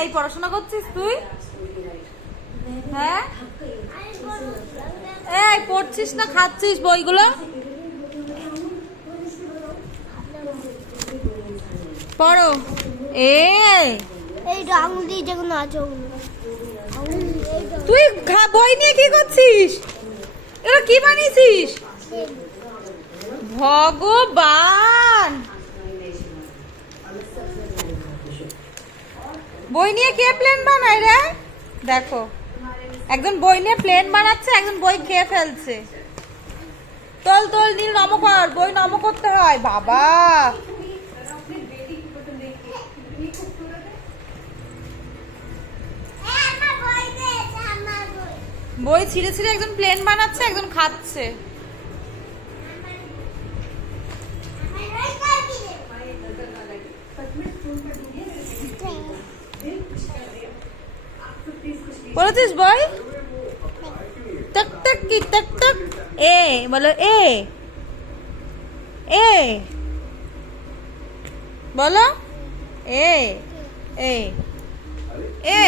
এই পড়াশোনা করছিস তুই? হ্যাঁ, এই পড়ছিস না খাচ্ছিস বইগুলো? পড়ো। এই আঙুলি যেগুলো আছে তুই বই নিয়ে কি করছিস? এগুলো কি বানিয়েছিস? ভগবান, বই নিয়ে কে প্লেন বানায় রে? দেখো, একজন বই নিয়ে প্লেন বানাচ্ছে, একজন বই খেয়ে ফেলছে। তোল তোল, নীল নম কর, বই নম করতে হয়। বাবা, বই ছিঁড়ে ছিঁড়ে একজন প্লেন বানাচ্ছে, একজন খাচ্ছে। পড়েছিস বই? টক টক কি টক টক। এ বলো, এ এ বলো, এ এ এ।